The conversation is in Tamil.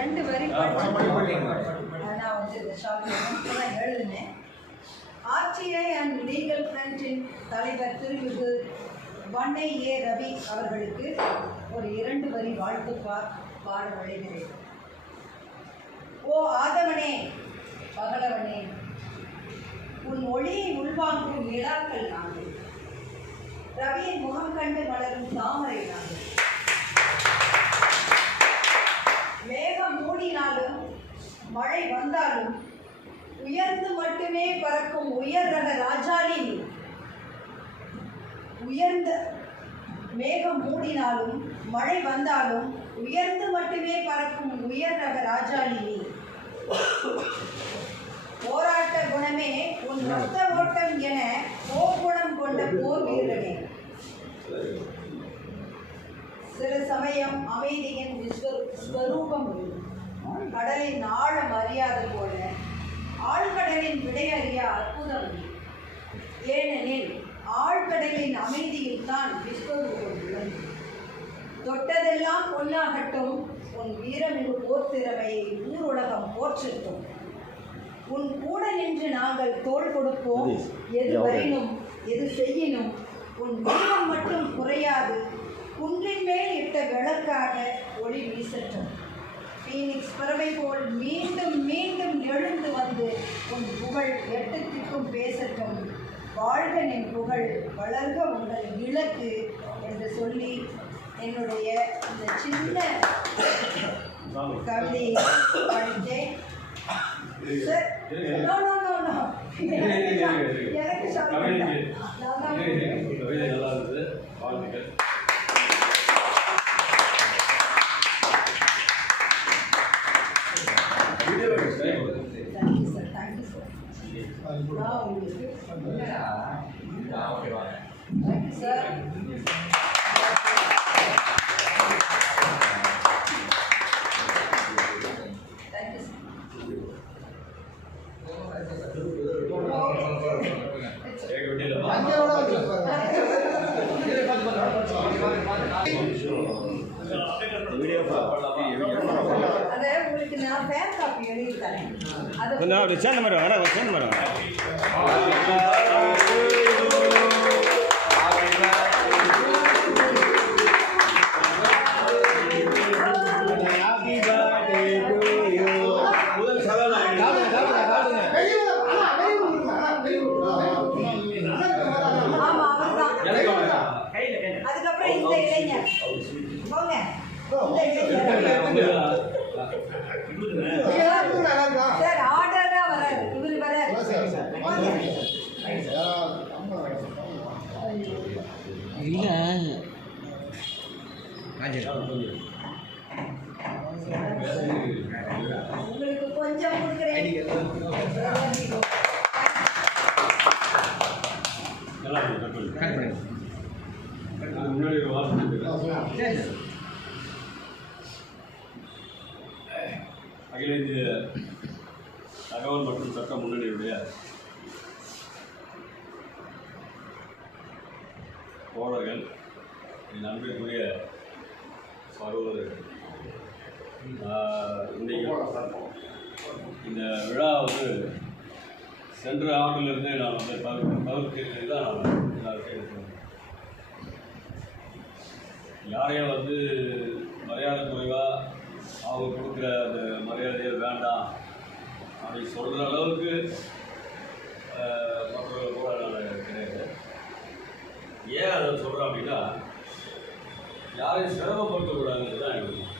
2 வரி நான் வந்து இந்த ஷார்ட் எழுதினேன். ஆர்டிஐ அண்ட் லீகல் ஃப்ரண்டின் தலைவர் திருமிகு வன்னை ஏ ரவி அவர்களுக்கு ஒரு 2 வரி வாழ்த்து பாட வழிகிறேன். ஓ ஆதவனே பகலவனே, உன் ஒளியை உள்வாங்கும் விழாக்கள் நாங்கள், ரவியின் முகம் கண்டு மலரும் தாமரை நாங்கள். மேகம் மூடினாலும் மழை வந்தாலும் உயர்ந்து மட்டுமே பறக்கும் உயர் ரக ராஜாளி. உயர்ந்த மேகம் மூடினாலும் மழை வந்தாலும் உயர்ந்து மட்டுமே பறக்கும் உயர் ரக ராஜாளி. போராட்ட குணமே உன் ரத்த ஓட்டம் என போர்க்குணம் கொண்ட போர் வீரனே. சில சமயம் அமைதியின் ஸ்வரூபம், கடலின் ஆழம் அறியாது போல ஆழ்கடலின் விடையறியா அற்புதம். ஏனெனில் ஆழ்கடலின் அமைதியில் தான் விஸ்வரூபம் உள்ளது. தொட்டதெல்லாம் பொன்னாகட்டும், உன் வீரமிகு போர் திறமையை ஊருலகம் போற்றட்டும். உன் கூட நின்று நாங்கள் தோள் கொடுப்போம், எது வரினும் எது செய்யினும் உன் வீரம் மட்டும் குறையாது, குன்றின் மேல் இட்ட விளக்காக ஒளி வீசட்டும். பீனிக்ஸ் பறவை போல் மீண்டும் மீண்டும் எழுந்து வந்து உன் புகழ் 8 திக்கும் பேசட்டும். வாழ்க நின் புகழ், வளர்க உங்கள் இலக்கு என்று சொல்லி என்னுடைய இந்த சின்ன கவிதையை படித்தேன். எனக்கு உங்களுக்கு நான் பேர் காப்பி எழுதித்தரேன். அதை சேர்ந்த மாதிரி வர சேர்ந்த மாதிரி அதுக்கப்புறம் இந்த இளைஞர் போங்க. சார் ஆர்டரா வராது, இவரு வராது. உங்களுக்கு கொஞ்சம் கொடுக்குறேன். அகில இந்திய தகவல் மற்றும் சட்ட முன்னணியுடைய தோழர்கள், என் அன்பிற்குரிய சகோதரர்கள், இன்னைக்கு இந்த விழா வந்து சென்ற ஆண்டிலிருந்து நான் வந்து தவிர்க்கிறது தான் நான் எல்லாருக்கும் யாரையும் வந்து மரியாதை குறைவாக அவங்க கொடுக்குற அந்த மரியாதையை வேண்டாம் அப்படின்னு சொல்கிற அளவுக்கு மற்றவர்கள் கூட நான் கிடையாது. ஏன் அதை சொல்கிறேன் அப்படின்னா, யாரையும் சிரமப்படுத்தக்கூடாதுன்னு தான் எனக்கு